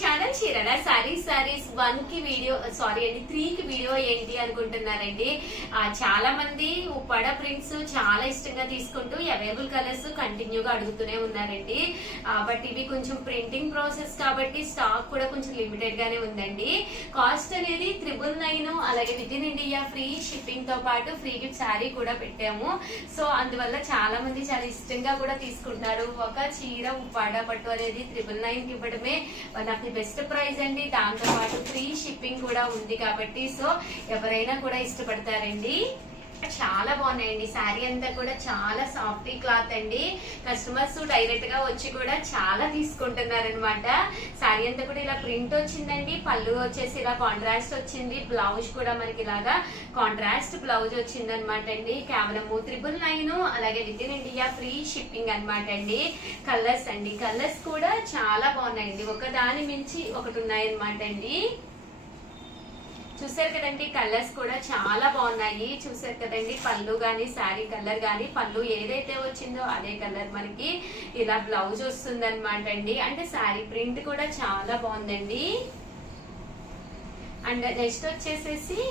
Channel చీరల సారీస్ 1 కి video sorry అండి 3 కి వీడియో ఏంటి అనుకుంటున్నారండి. చాలా మంది ఉప్పాడ ప్రింట్స్ చాలా ఇష్టంగా తీసుకుంటూ అవైలబుల్ కలర్స్ కంటిన్యూగా అడుగుతూనే ఉన్నారండి. బట్ ఇవి కొంచెం ప్రింటింగ్ ప్రాసెస్ కాబట్టి స్టాక్ కూడా కొంచెం లిమిటెడ్ గానే ఉందండి. కాస్ట్ అనేది 999, అలాగే with in India free shipping తో పాటు ఫ్రీ గిఫ్ట్ శారీ కూడా పెట్టాము. సో అందువల్ల చాలా మంది చాలా ఇష్టంగా కూడా తీసుకుంటున్నారు. ఒక చీర ఉప్పాడ పట్టు అనేది 999 కి ఇవ్వడమే one of the best price అండి. దాంతో పాటు ఫ్రీ షిప్పింగ్ కూడా ఉంది కాబట్టి సో ఎవరైనా కూడా ఇష్టపడతారండి. చాలా బాగున్నాయండి. శారీ అంతా కూడా చాలా సాఫ్ట్ క్లాత్ అండి. కస్టమర్స్ డైరెక్ట్ గా వచ్చి కూడా చాలా తీసుకుంటున్నారు అనమాట. శారీ అంతా కూడా ఇలా ప్రింట్ వచ్చిందండి. పళ్ళు వచ్చేసి ఇలా కాంట్రాస్ట్ వచ్చింది. బ్లౌజ్ కూడా మనకి ఇలాగా కాంట్రాస్ట్ బ్లౌజ్ వచ్చింది అనమాట అండి. కేవలం 999, అలాగే with in India free shipping అనమాట అండి. కలర్స్ అండి, కలర్స్ కూడా చాలా బాగున్నాయండి. ఒక దాని మించి ఒకటి ఉన్నాయన్నమాట అండి. చూసారు కదండి, కలర్స్ కూడా చాలా బాగున్నాయి. చూసారు కదండి, పళ్ళు గాని శారీ కలర్ గాని పళ్ళు ఏదైతే వచ్చిందో అదే కలర్ మనకి ఇలా బ్లౌజ్ వస్తుంది అనమాట అండి. అంటే శారీ ప్రింట్ కూడా చాలా బాగుందండి. అండ్ నెక్స్ట్ వచ్చేసేసి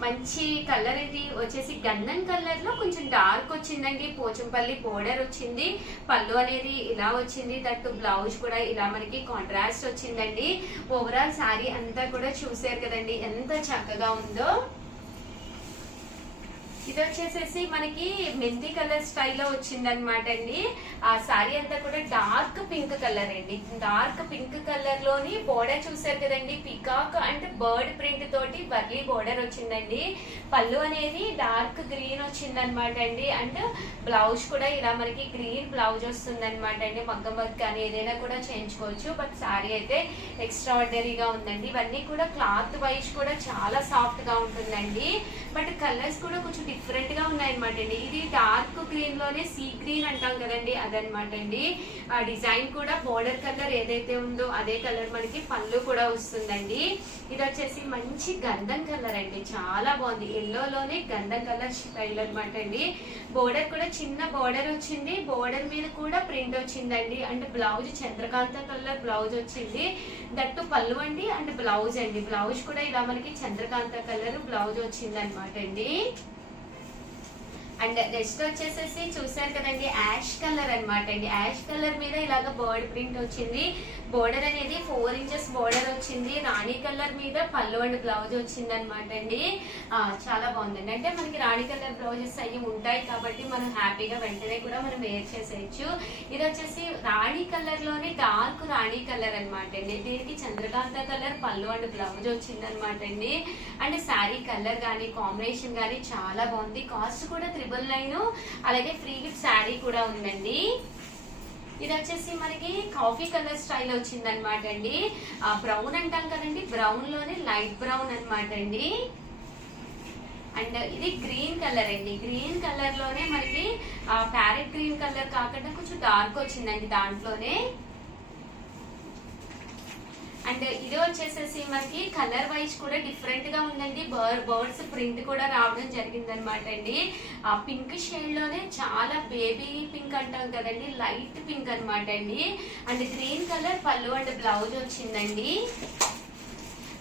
మంచి కలర్ ఇది వచ్చేసి గంధం కలర్ లో కొంచెం డార్క్ వచ్చిందండి. పోచంపల్లి బోర్డర్ వచ్చింది. పళ్ళు అనేది ఇలా వచ్చింది. దట్టు బ్లౌజ్ కూడా ఇలా మనకి కాంట్రాస్ట్ వచ్చిందండి. ఓవరాల్ శారీ అంతా కూడా చూసారు కదండి ఎంత చక్కగా ఉందో. ఇది వచ్చేసేసి మనకి మెంతి కలర్ స్టైల్లో వచ్చింది అనమాట అండి. ఆ శారీ అంతా కూడా డార్క్ పింక్ కలర్ అండి. డార్క్ పింక్ కలర్ లోని బోర్డర్ చూసారు కదండి. పికాక్ అండ్ బర్డ్ ప్రింట్ తోటి వర్లీ బోర్డర్ వచ్చిందండి. పళ్ళు అనేది డార్క్ గ్రీన్ వచ్చింది అనమాట అండి. అండ్ బ్లౌజ్ కూడా ఇలా మనకి గ్రీన్ బ్లౌజ్ వస్తుంది అనమాట అండి. మగ్గం వర్క్ కానీ ఏదైనా కూడా చేయించుకోవచ్చు. బట్ శారీ అయితే ఎక్స్ట్రాడినరీగా ఉందండి. ఇవన్నీ కూడా క్లాత్ వైజ్ కూడా చాలా సాఫ్ట్ గా ఉంటుందండి. బట్ కలర్స్ కూడా కొంచెం డిఫరెంట్ గా ఉన్నాయన్నమాట అండి. ఇది డార్క్ గ్రీన్ లోనే సీ గ్రీన్ అంటాం కదండి, అదనమాట అండి. ఆ డిజైన్ కూడా బోర్డర్ కలర్ ఏదైతే ఉందో అదే కలర్ మనకి పళ్ళు కూడా వస్తుందండి. ఇది వచ్చేసి మంచి గంధం కలర్ అండి, చాలా బాగుంది. ఎల్లోలోనే గంధం కలర్ స్టైల్ అనమాట అండి. బోర్డర్ కూడా చిన్న బోర్డర్ వచ్చింది. బోర్డర్ మీద కూడా ప్రింట్ వచ్చిందండి. And blouse Chandrakanta colour blouse వచ్చింది. దట్టు పళ్ళు అండి అండ్ బ్లౌజ్ అండి. బ్లౌజ్ కూడా ఇలా మనకి చంద్రకాంత కలర్ బ్లౌజ్ వచ్చింది అనమాట అండి. అండ్ నెక్స్ట్ వచ్చేసేసి చూసారు కదండి, యాష్ కలర్ అనమాట అండి. యాష్ కలర్ మీద ఇలాగ బర్డ్ ప్రింట్ వచ్చింది. బోర్డర్ అనేది 4 ఇంచెస్ బోర్డర్ వచ్చింది. రాణి కలర్ మీద పళ్ళు అండ్ బ్లౌజ్ వచ్చింది అనమాట అండి. చాలా బాగుందండి. అంటే మనకి రాణి కలర్ బ్లౌజెస్ అవి ఉంటాయి కాబట్టి మనం హ్యాపీగా వెంటనే కూడా మనం వేర్ చేసేయచ్చు. ఇది వచ్చేసి రాణి కలర్ లోనే డార్క్ రాణి కలర్ అనమాట అండి. దీనికి చంద్రకాంత కలర్ పళ్ళు అండ్ బ్లౌజ్ వచ్చింది అనమాట అండి. అండ్ శారీ కలర్ కానీ కాంబినేషన్ కానీ చాలా బాగుంది. కాస్ట్ కూడా 999, అలాగే ఫ్రీ గిఫ్ట్ శారీ కూడా ఉందండి. ఇది వచ్చేసి మనకి కాఫీ కలర్ స్టైల్ వచ్చింది అనమాట అండి. బ్రౌన్ అంటాం కదండి, బ్రౌన్ లోనే లైట్ బ్రౌన్ అనమాట అండి. అండ్ ఇది గ్రీన్ కలర్ అండి. గ్రీన్ కలర్ లోనే మనకి ప్యారెట్ గ్రీన్ కలర్ కాకుండా కొంచెం డార్క్ వచ్చిందండి దాంట్లోనే. అండ్ ఇది వచ్చేసేసి మనకి కలర్ వైజ్ కూడా డిఫరెంట్ గా ఉందండి. బర్డ్స్ ప్రింట్ కూడా రావడం జరిగింది అనమాట అండి. ఆ పింక్ షేడ్ లోనే చాలా బేబీ పింక్ అంటాం కదండి, లైట్ పింక్ అనమాట అండి. అండ్ గ్రీన్ కలర్ పళ్ళు అండ్ బ్లౌజ్ వచ్చిందండి.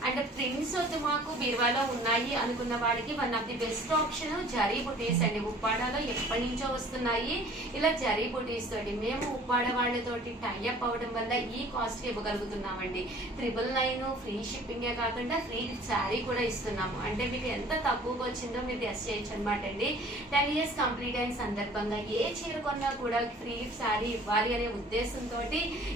అండ్ ప్రింట్స్ వద్దు మాకు బీరువాలో ఉన్నాయి అనుకున్న వాడికి one of the best option zari బుటీస్ అండి. ఉప్పాడలో ఎప్పటి నుంచో వస్తున్నాయి ఇలా జరీ బుటీస్ తోటి. మేము ఉప్పాడ వాళ్ళతోటి టైఅప్ అవడం వల్ల ఈ కాస్ట్ ఇవ్వగలుగుతున్నామండి. 999 ఫ్రీ షిప్పింగే కాకుండా ఫ్రీ శారీ కూడా ఇస్తున్నాము. అంటే మీకు ఎంత తక్కువగా వచ్చిందో మీరు గెస్ చేయొచ్చు అనమాట అండి. 10 years కంప్లీట్ అయిన సందర్భంగా ఏ చీర కొన్నా కూడా ఫ్రీ శారీ ఇవ్వాలి అనే ఉద్దేశంతో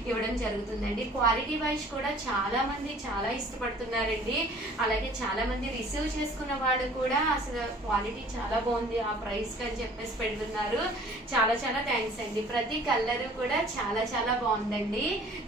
ఇవ్వడం జరుగుతుందండి. క్వాలిటీ వైజ్ కూడా చాలా మంది చాలా ఇష్టపడుతున్నారు. అలాగే చాలా మంది రిసీవ్ చేసుకున్న వాళ్ళు కూడా అసలు క్వాలిటీ చాలా బాగుంది ఆ ప్రైస్ అని చెప్పేసి పెడుతున్నారు. చాలా చాలా థ్యాంక్స్ అండి. ప్రతి కలర్ కూడా చాలా చాలా బాగుందండి.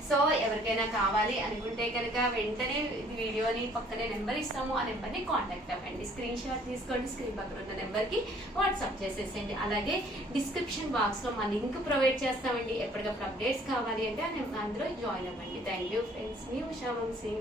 సో ఎవరికైనా కావాలి అనుకుంటే కనుక వెంటనే వీడియోని పక్కనే నెంబర్ ఇస్తాము, ఆ నెంబర్ ని కాంటాక్ట్ అవ్వండి. స్క్రీన్ షాట్ తీసుకోండి, స్క్రీన్ పక్కన ఉన్న నెంబర్ కి వాట్సాప్ చేసేసేయండి. అలాగే డిస్క్రిప్షన్ బాక్స్ లో మా లింక్ ప్రొవైడ్ చేస్తామండి. ఎప్పటికప్పుడు అప్డేట్స్ కావాలి అంటే అందులో జాయిన్ అవ్వండి. Thank you friends. మీ ఉషా వంశీ.